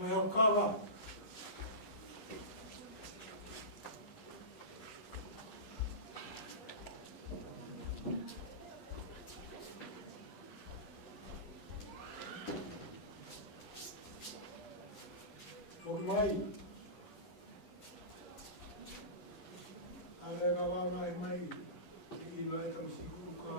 Mai o Kava. O mai. Ale Vava'u nai mai. I vai tam siku ka.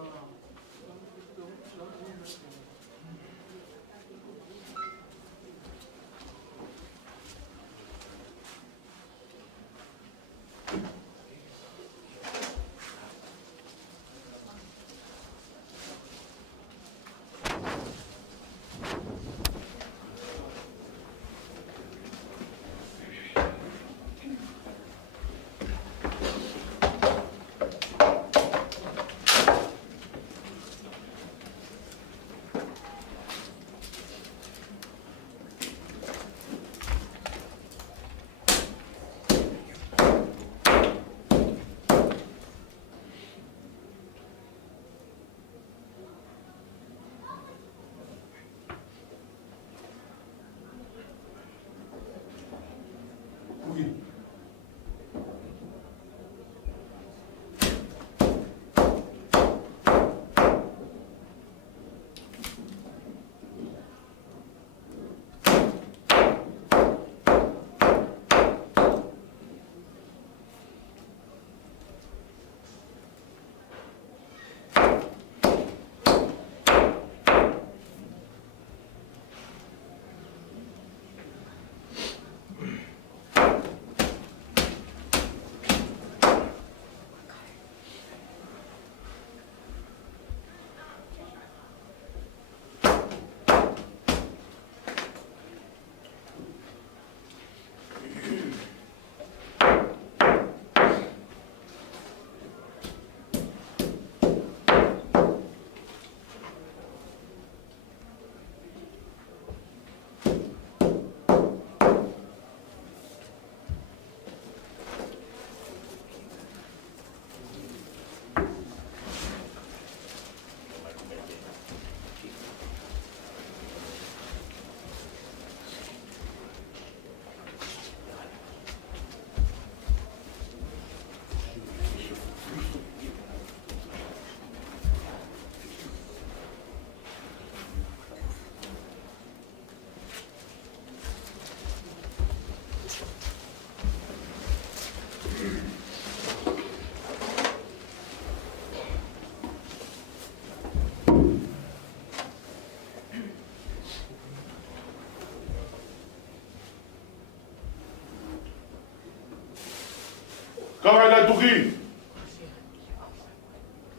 Kava tuki.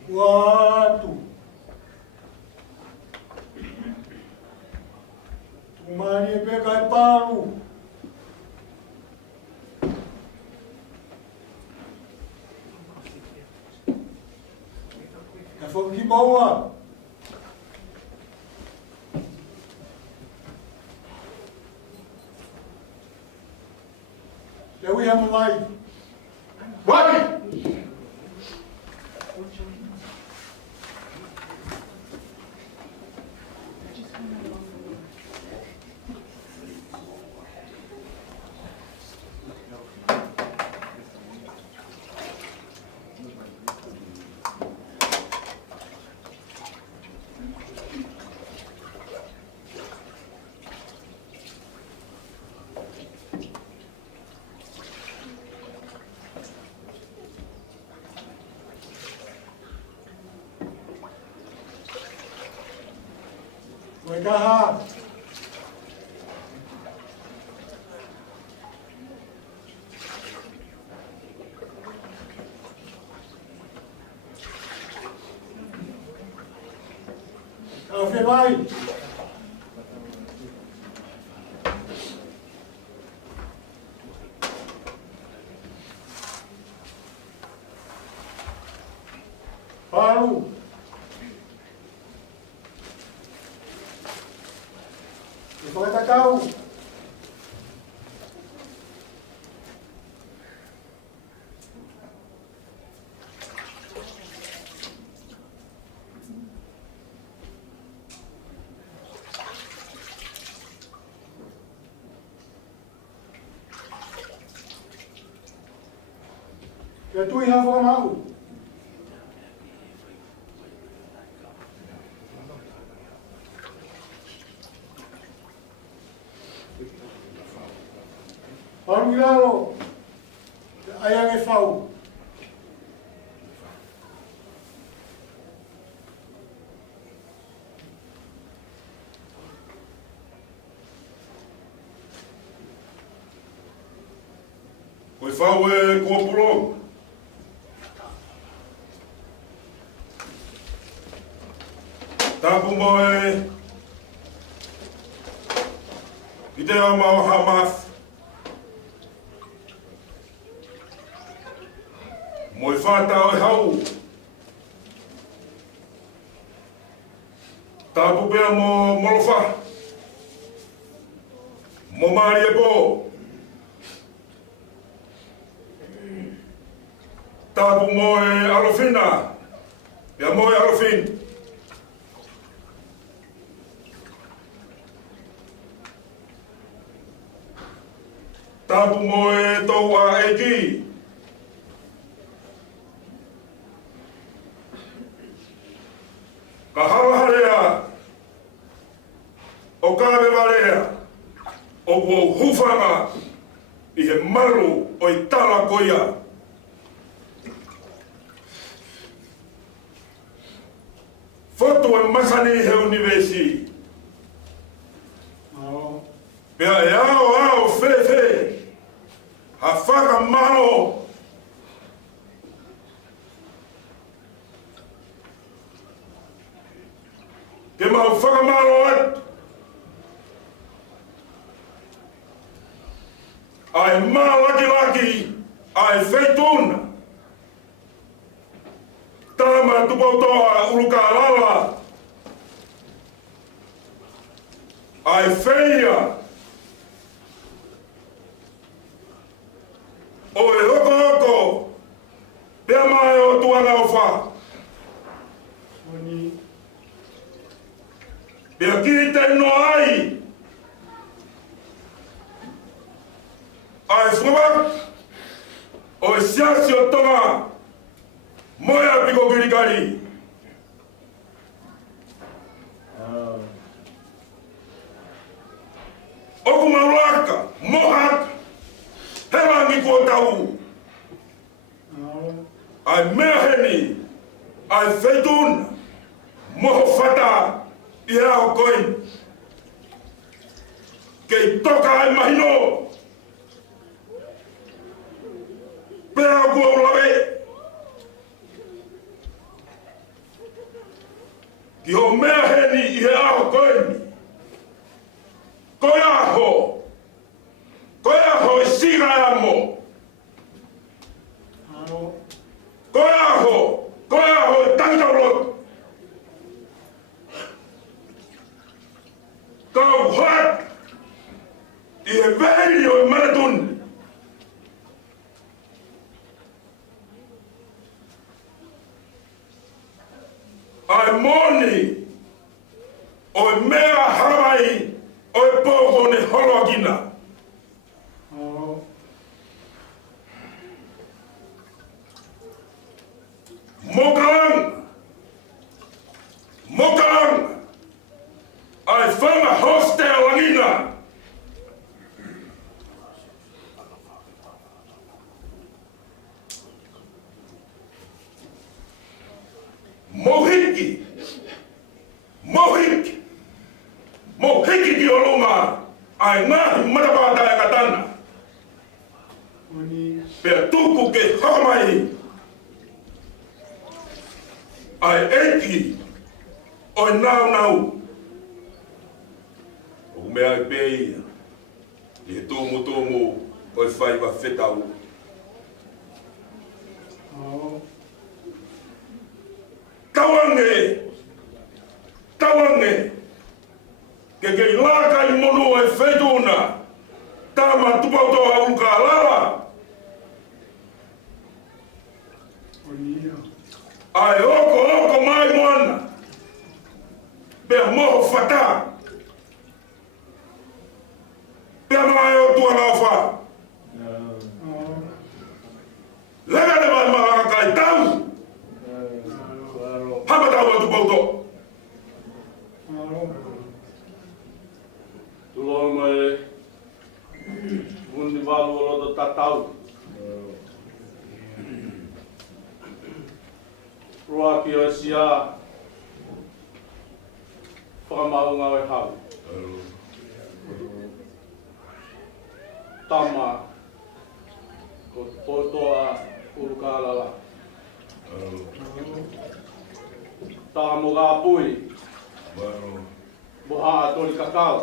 Watu. Tumani peka e paru. E fongi maua. There we have a light. Why? Wekaha. Kafe vai. Paru. Ito ay takaw. Pe tui ha whakamau. Paru ilalo. Ayang e whau. Koe whau e kua pulong. Tāpu mo e i te au mau Hamas. Mo i whātau e hau. Tāpu pēr mo molofa. Mo maari e pō. Tāpu mo e alofina. Pēr mo e alofin. Tāpu mo e tau a eki. Ka hawaharea, o kāwewarea, o kua hufanga i he maru o i tala koia. Foto e masani he univesi. Pea e ao fefe, ha whaka mano. Ke mau whakamaro atu. Ai mā laki, ai feituna. Tama Tupouto'a Ulukālala. Ai feia. O e hoko, pea mai o tuanga o wha. Pea ki te no ai. Ai whakawak. O e Siasi o Tonga. Moe Api-Ko-Kilikali. Oku maruaka, mohak. Hewangi kua tau. Ai meheni. Ai feitun. Moho fata. Ia o koin. Kei toka ai mahino. Pea o kua ulawe. Ki ho mea heni i he aho koin. Koe aho. Koe aho i siga amo. Koe aho. Koe aho i tangitarot. Kau hat i e veri o Emerton. Ai moni o e mea harai o e pōko ne holokina. Mokalang. Mokalang. Ai whanga hostel angina. Mohiki. Mohiki. Mohiki ki oluma. Ai ngahi matapata e katana. Pea tuku ke hakamai. Ai eki. Oi nau. O mea e peia, i he tōmu, o e whai wa whetau. Tawange, ke kei laka i mono e whetuna, Tama Tupouto'a Ulukālala. Ai oko mai moana, pea moho whata. Pea mai o tua ngā wha. Lega le mai NIUSAUELE Mundi walu o loto tatau. Rua ki o sia whakamaunga o e hau. Tama ko Tupouto'a Ulukālala. Tā mo ngā pui. Moha atori kakao.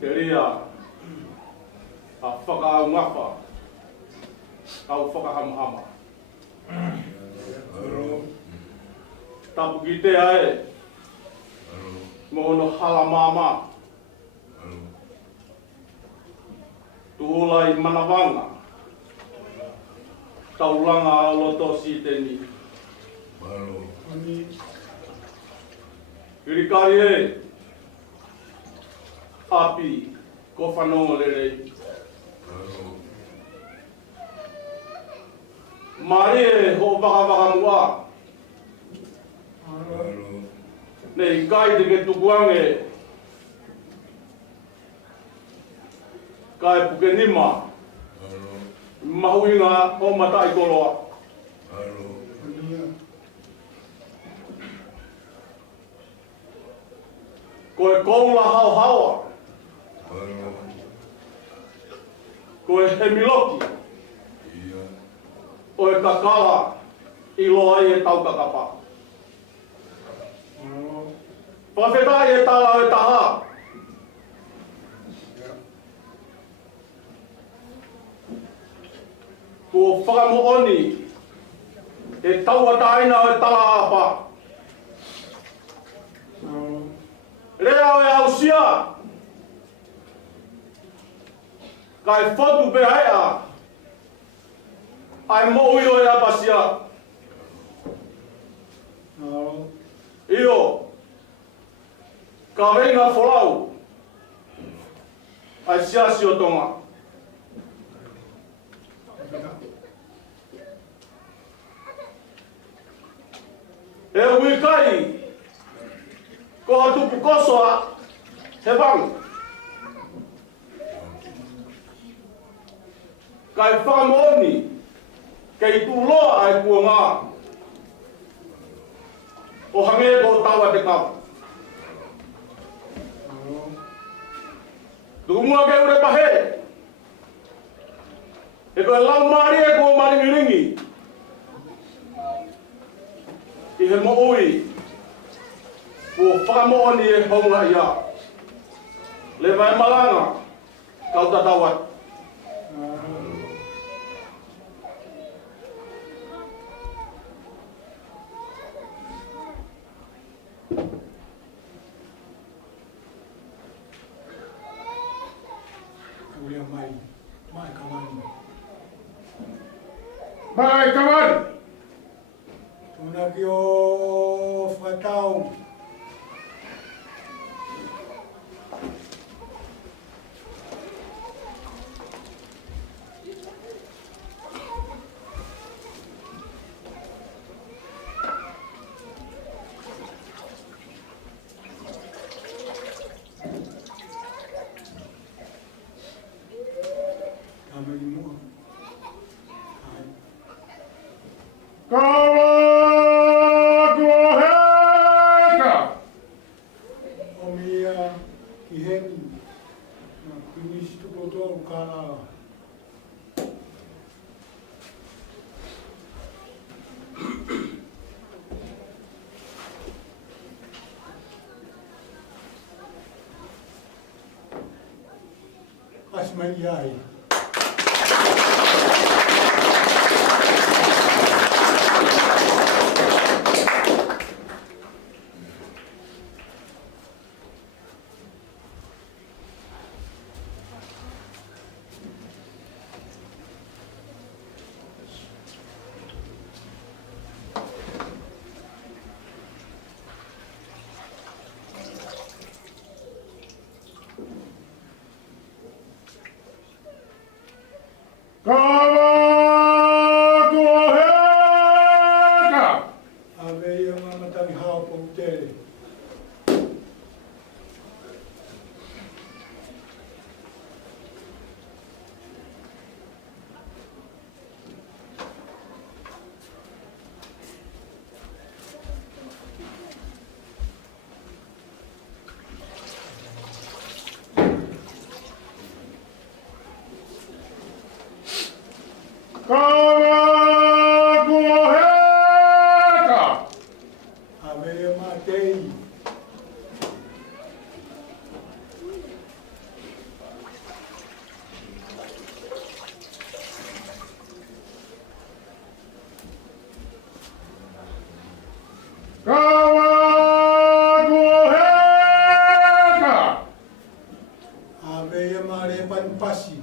Te ria a whakaungapa. Kau whakahamahama. Tapu ki te ae. Mono hala mama. Tuhulai manawanga. Taulanga a loto si teni. Kilikali e. Api-Ko-Fanongo-Lelei. Mari e ho waka mua. Nei kai te ke tukuange. Kai puke nima. Mahuinga o matai koloa. Koe koula hau haua. Koe he miloki. Oe kakala ilo ai e tau kakapa. Whawhetai e tala o e taha. Ko whakamooni e taua taina o e tala apa. Rea o e ausia. Kai whotu behea. Ai moui o e apasia. Io. Kaveinga Folau. Ai Siasi o Tonga. E ui kai. Ko hatupu kosoa. He vangu. Kai whakamooni. Kei tūloa ai kua ngā. O hange ko tawa te kau. Tukumua ke ure pahe. E koe lau maari e kua maringiringi. I he mo ui. Kua whakamooni e honga ia. Le vai malanga. Kau tatawat. Mai kawan. Tuna ki o whatau. Tupouto'a Ulukālala. Asmai ai. Kava koheka. Avei o mamatani hao pou tere. Kava kuheka. Ave matei. Kava kuheka. Ave mare panpasi.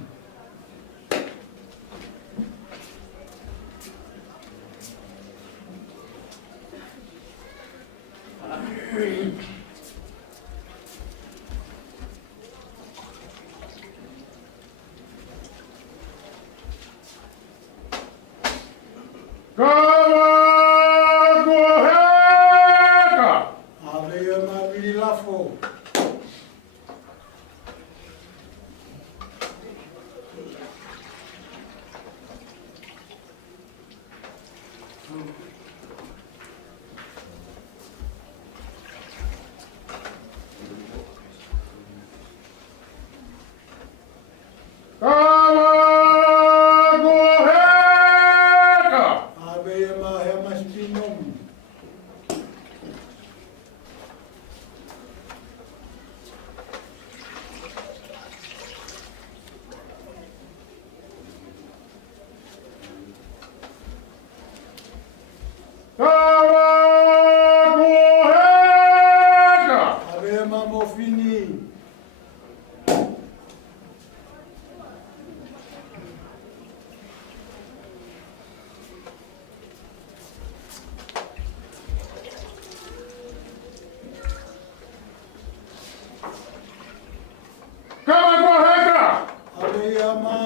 Kava kuheka. Ave mavili lafo. Kava kuheka. Ave mahemas pinom. Kava kuheka. Ave mamofini. Kava kuheka. Ave ama.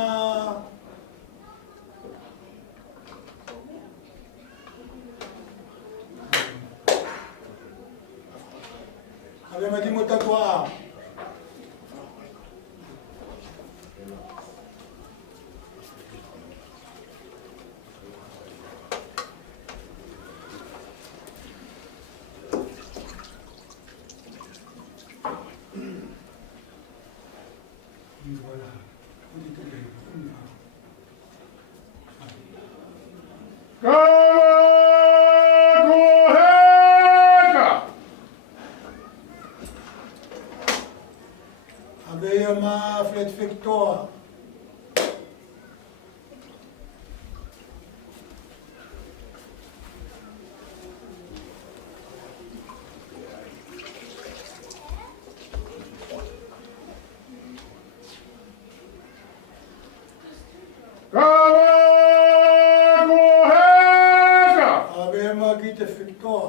Ave madimo tatua. Voilà. On est tout bien. Kava kuheka. Ave ama flet Victor. Kava kuheka. Ave ama gite Victor.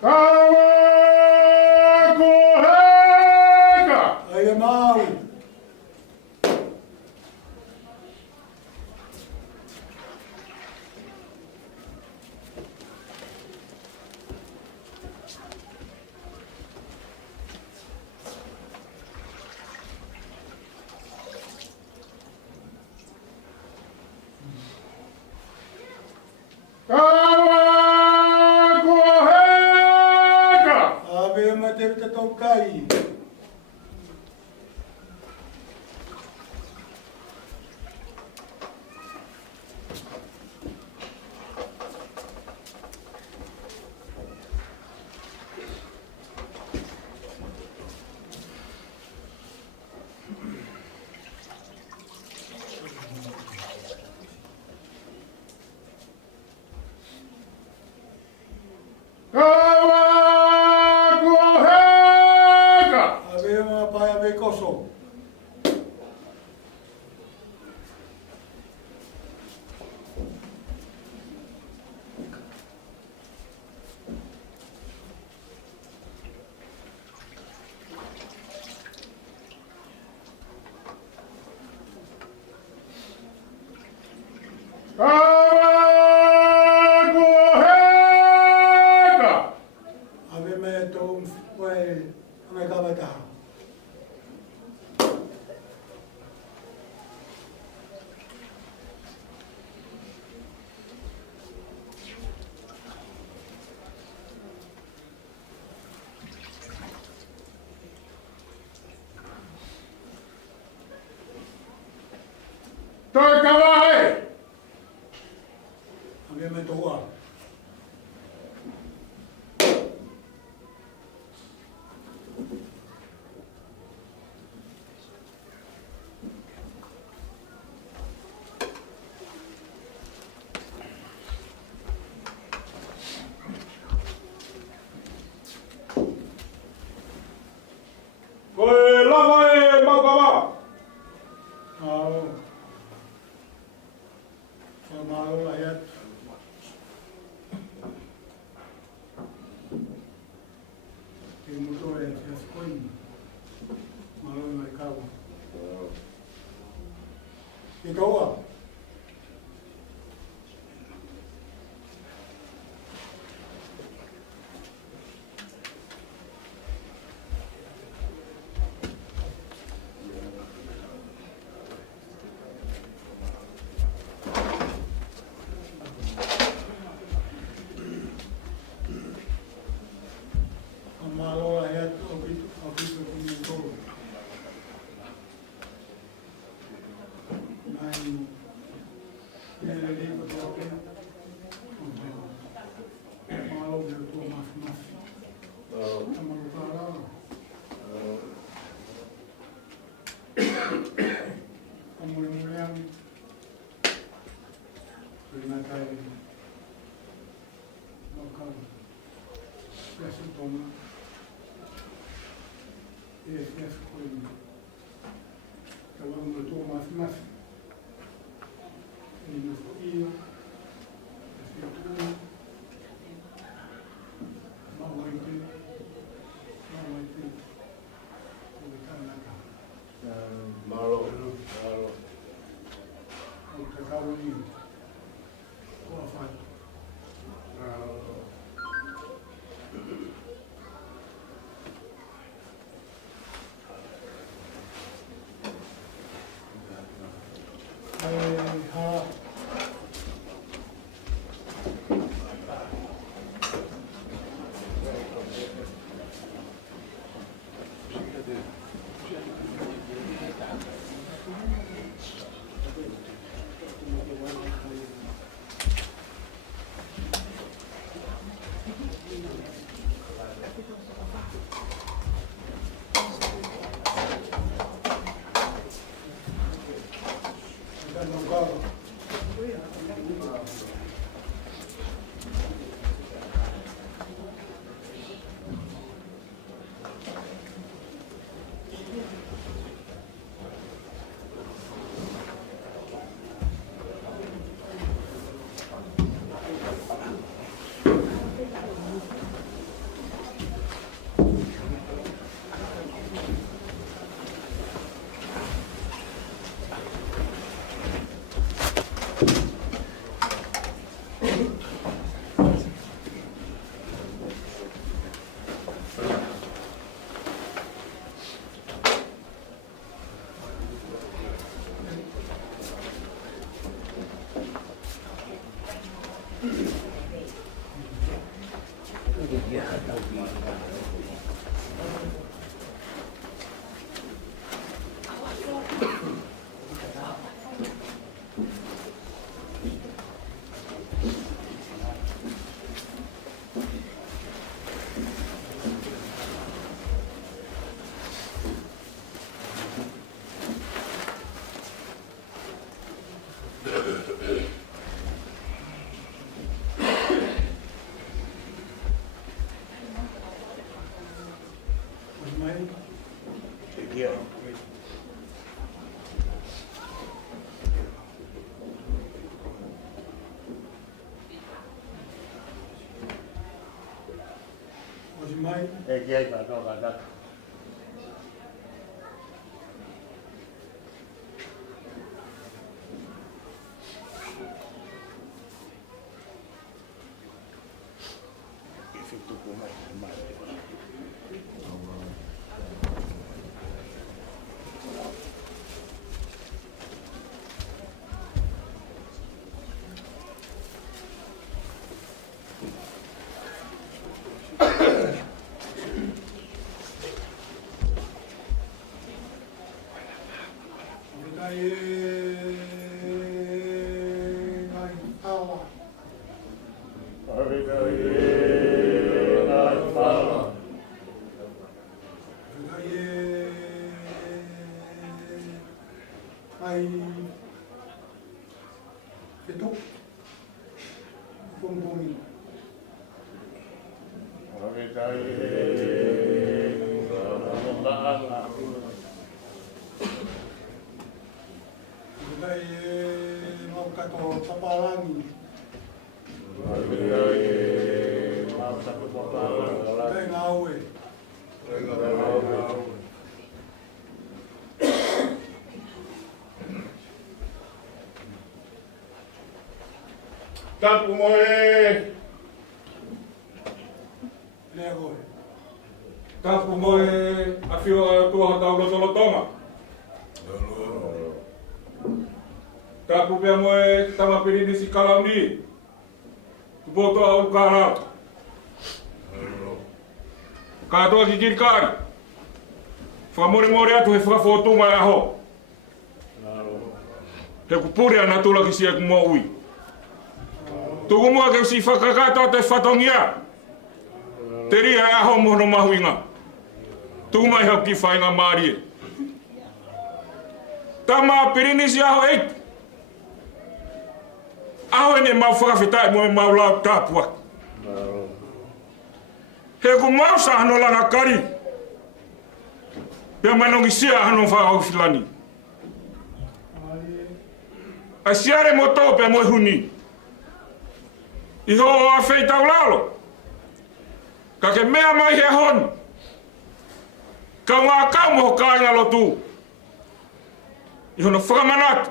Kava kuheka. Ave mau. Kava kuheka. Ave mater tatokai. Kava kuheka. Ave ama pai ave koso. Kava kuheka. Ave me tom fue ame kavata. Siasi koini. Maloi mai Kava. E kaua. Malo ayat Api-Ko-Fanongo-Lelei. Nai Epeleli Kātoa-ki. Malo bertua mas. Tama Ulukalala. Muliang. Peringatai. Lokal. Siasi Tonga. Siasi koini. Kalau bertua mas. Ini ia. Itu. Falaite. Ulukalala. Malo. Kauli. Kuafat. Ha. Vava'u. Tapu moe. Lea koe. Tapu moe afio tua taulo solo Tonga. Tapu pia moe Tama Pilinisi Kalauni. Tupouto'a Ulukālala. Kātoa-ki-Kilikali. Whamore atu he whakafotunga e aho. He kupure ana tula ki sia kumua ui. Tuku mua ke si whakakatoa te fatongia. Te ria e aho mohono mahuinga. Tuku mai hau ki whainga maarie. Tama Pilinisi aho eitu. Aho ene mau whakawhetai mo e mau lau tāpua. He ku mau sa hano langa kari. Pea manongi sia hano whakau filani. A siare mo tō pea mo huni. Iho o a whei tau lalo. Ka ke mea mai he hon. Ka ngā kau moho kāinga lotu. Iho no whakamanatu.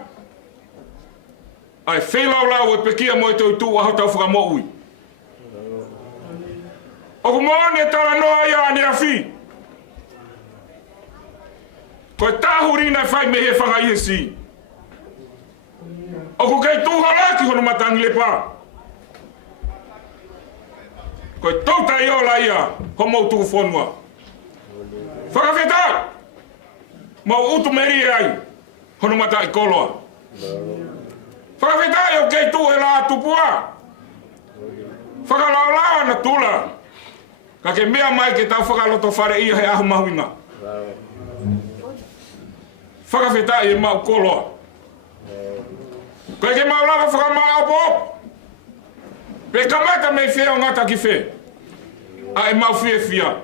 Ai whei lau e pekia mo e tau tū aho tau whakamo ui. Oku moone tala noa ia ane a whi. Koe tāhurina e whai me he whanga iesi. Oku kei tūhalaki hono matangi le pā. Koe tauta i ola ia ho mau tuku whonua. Whakawhetai. Mau utu meri ai hono mata i koloa. Whakawhetai o kei tū he la tupua. Whakalaulaa na tula. Ka ke mea mai ke tau whakaloto whare ia he ahu mahuinga. Whakawhetai e mau koloa. Koe ke mau lava whakamau po. Pe kamata me whia o ngata ki whe. A e mau whia whia.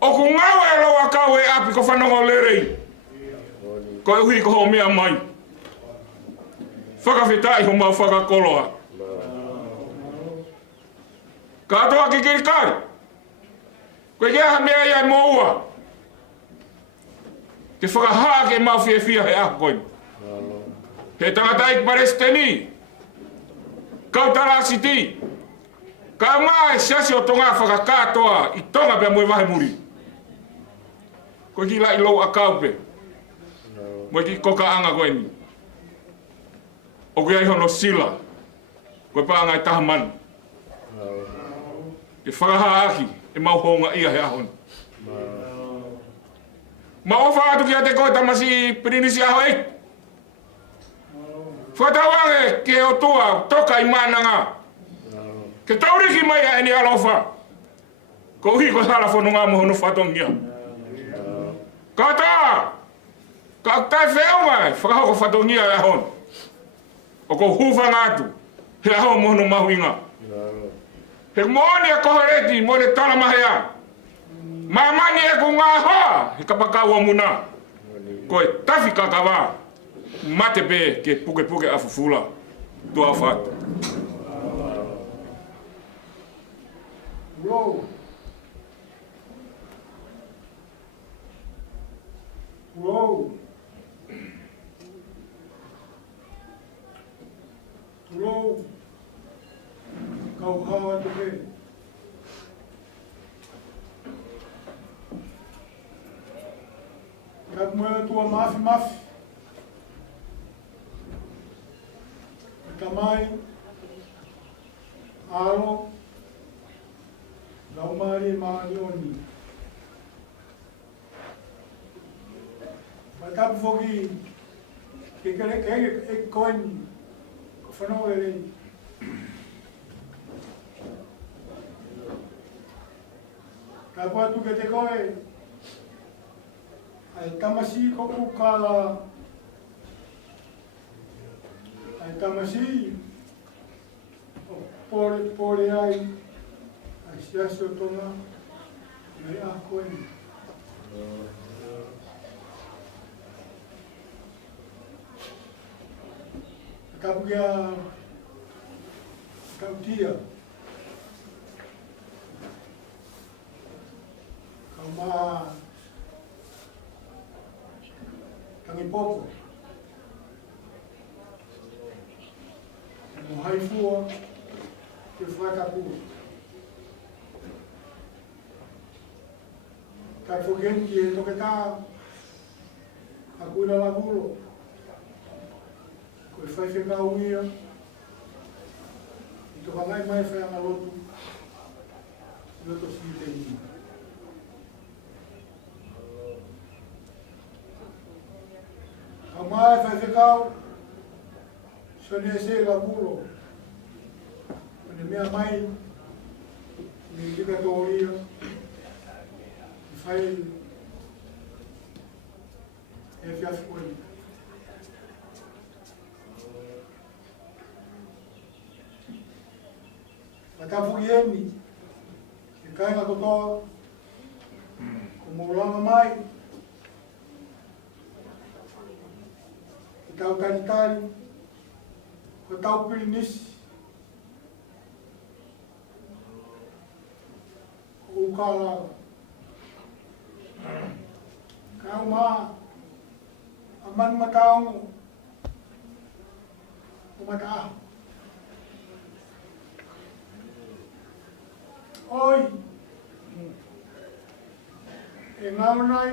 Oku ngau e loa kau e Api-Ko-Fanongo-Lelei. Koe uhi ko ho mea mai. Whakawhetai ho mau whakakoloa. Kātoa-ki-Kilikali. Koe kia mea ia e moua. Te whakahaa ke mau whia whia he ako koe. He tangata ik paresteni. Kau talasiti. Ka maa e siasi o Tonga whakakātoa i Tonga pia moe Vahemuri. Koe ki la i lou a kaupe. Moe ki koka anga koe ni. O kui ai hono sila. Koe pa anga i taha manu. Ke whakaha aki e mau honga ia he ahon. Ma ofa atu ki a te koe tamasi Pilinisi aho eitu. Whatawange ke OTUA toka i mananga. Ke tauriki mai a eni alofa. Ko uhi ko Vahefonua mohono fatongia. Kata! Ka aktai wheo mai, Fakahoko fatongia e ahon. O ko hufa ngatu, he ahon mohono mahuinga. He mooni e kohoreti, moone tala mahea. Mamani e ku ngā hoa, he kapakaua muna. Ko e tafi ka Kava. Mate pe ke puke a fufula tua fata. Row. Row. Row. Kau hawa te pe. Kau mwela tua mafi. Kamai, alo, laumari maalioni. Matapu foki, ke koen, Fanongo-Lelei. Kapua tu ke te koe, ai tamasi koku kala. Ai tamasi, pore ai, ai siasi o Tonga, mai a koe. Kapu kia kautia, kau maa, kangi popo. Vahefonua, te Fakahoko. Tai Fungani e Tonga a kuina la gulo. Ko fai fe ka uia. I to mai mai fa na lotu. Lotu si te ni. A mai fa fe ka so ne se la gulo. Ne mea mai ni diga to uia. Fai e fiafi koe. Matafu ieni, e kainga kotoa, ko maulanga mai, e tau TALITALI, ko Tama Pilinisi Kalauni. Kau ma aman matao umata. Oi, e ngau nai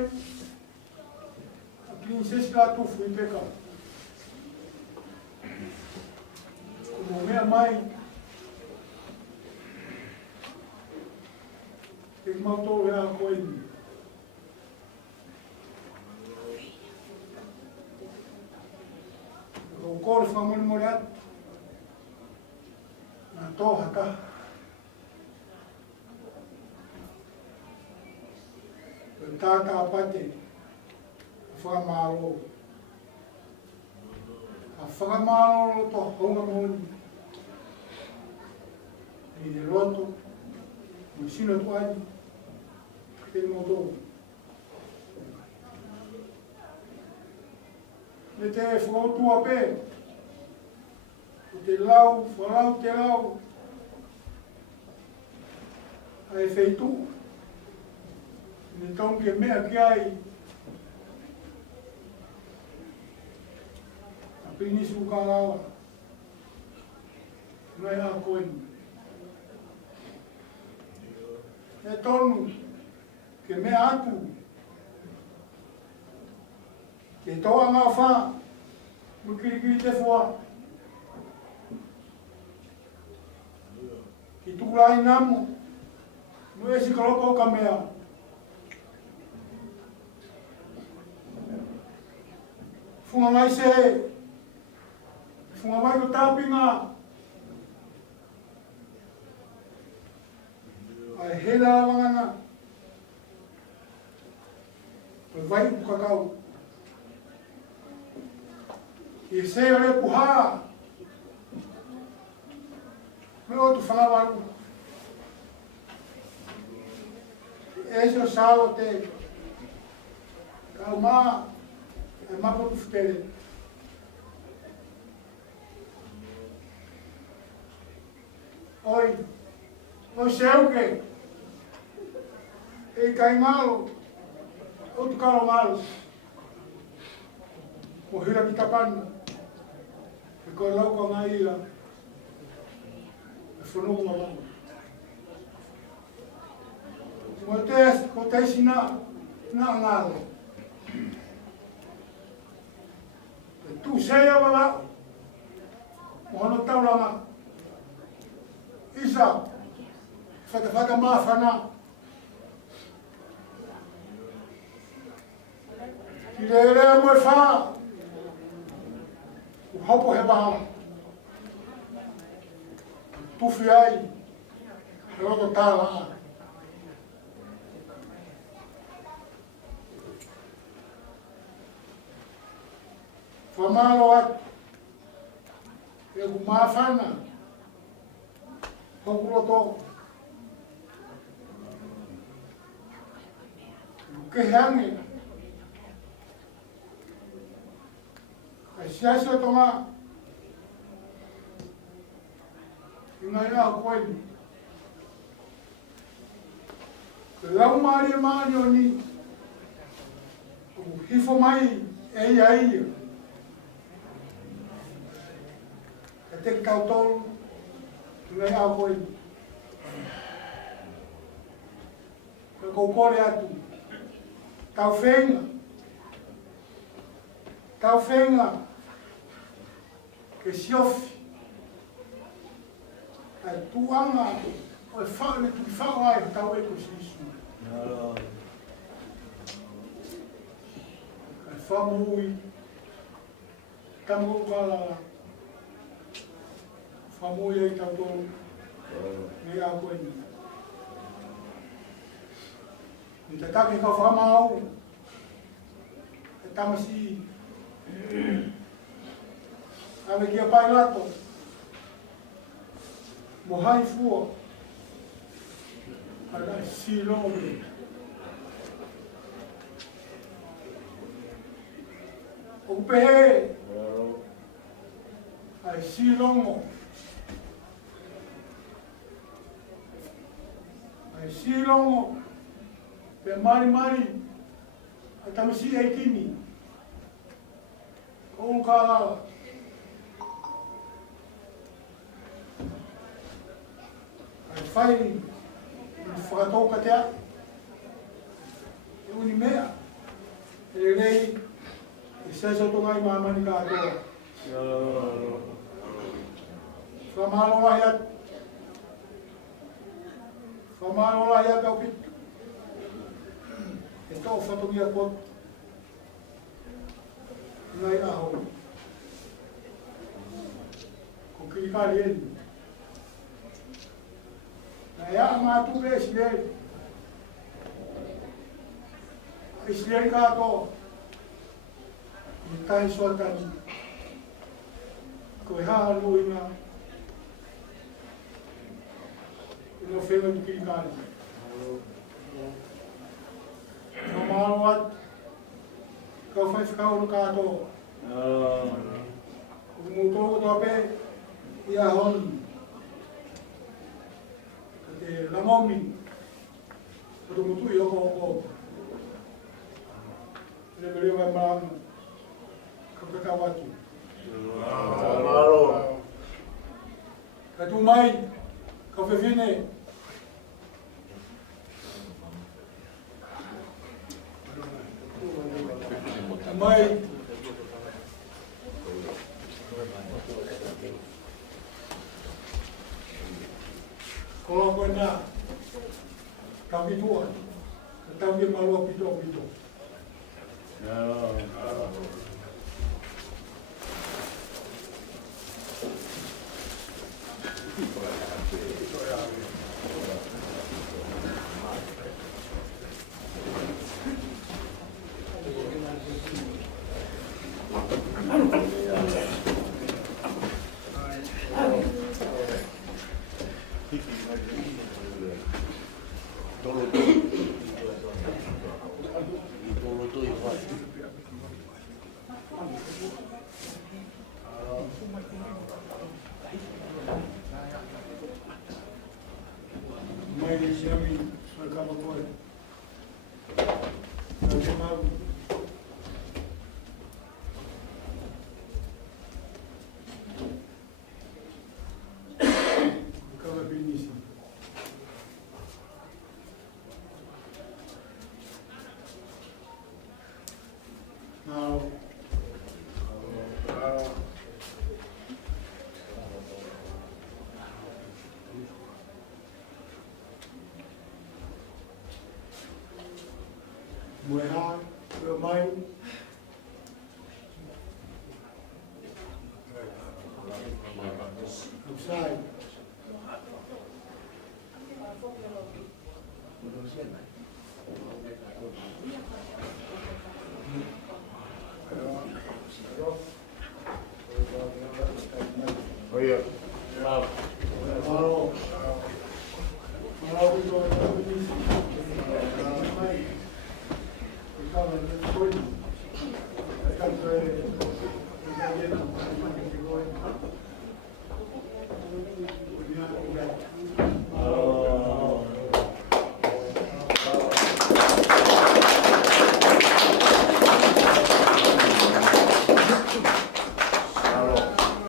a princesa ka tufu I peka. Como mea mai e mautou ea koeni. O kore whamoni mori atu, nā tōhaka. O tāta apate, a whakamālo. A whakamālo to honga moni. I te roto, mo sino tu ani, te moto. Me te whakautua pē, o te lau, whalau te lau, ai wheitu, me tonke mea ki ai, Api-Ko-Fanongo-Lelei, Ulukalala, noi a koeni. E tonu, ke mea atu, ke toa ngā whā, mu kirikiri te whua. Ki tukulai namu, mu esi kaloko ka mea. Funga mai se, funga mai ko tāpinga. Ai hela wangana. Vai kakau. I se ole puha. Me o tu whalawaru. E se o sao te. Kau mā. E mako tu whutele. Oi. O seuke. E kai ngalo. O tu karo malo. O hira ki tapana. E koe lauka ngā ila. E whanonga mama. Mo te ko teisi nā ngālo. E tu seia Vava'u. Mo hono tauranga. Isa. Whaka māwhana. Ki rea moe whā. O hopo he waha. Puwhi ai. He roto tāla a. Whamalo atu. E ku māwhana. Hoku roto. Ke hange. Ai Siasi o Tonga. I ngai rā koeni. Ke lau maari o ni. O hifo mai e ia ia. Ka te kau tolu, ngai au koe. Ka kou kore atu. Tau whenga. Tau whenga. Ke siofi. Ai tuanga. O e whakane tu whaka ai tau e ko sisu. Ai whamui. Tamu Ulukalala. Whamui ai tau tolu. Nei au koe ni. Ni te take ka whamau. E tamasi. Ame kia pai lato. Mo hai fua. Ai si longo me. O pehe. Ai si longo. Ai si longo. Pe mari. Ai tamasi e kini. O Ulukalala. Ai whai. Fakahoko tea. E uni mea. Epeleli. E Siasi o Tonga i mamani kātoa. Whamalo lahi atu. Whamalo lahi atu au pitu. E tau fatongia potu. Ngai aho. Ko Kilikali eni. Na ea mātu e Epeleli. Epeleli kātoa. I tai soatani. Ko e haa luinga. I no whenga ni Kilikali. No malo atu. Kau whai whakauru kātoa. Ko mūtoko toa pe. I a honi. Te lamomi. Ko mutu I oko. Epeleli vai maranga. Kakawatu. Malo. Katu mai. Kawhewhine. Mai. Kola koe nā. Kawitua. Tau ki malua pito. Mai siami kama koe. Nake mau. Tama Pilinisi. Now. Mueha, mai. Outside. Oh yeah. Malo. Malo ito mai. Ikaw na koe. Ikaw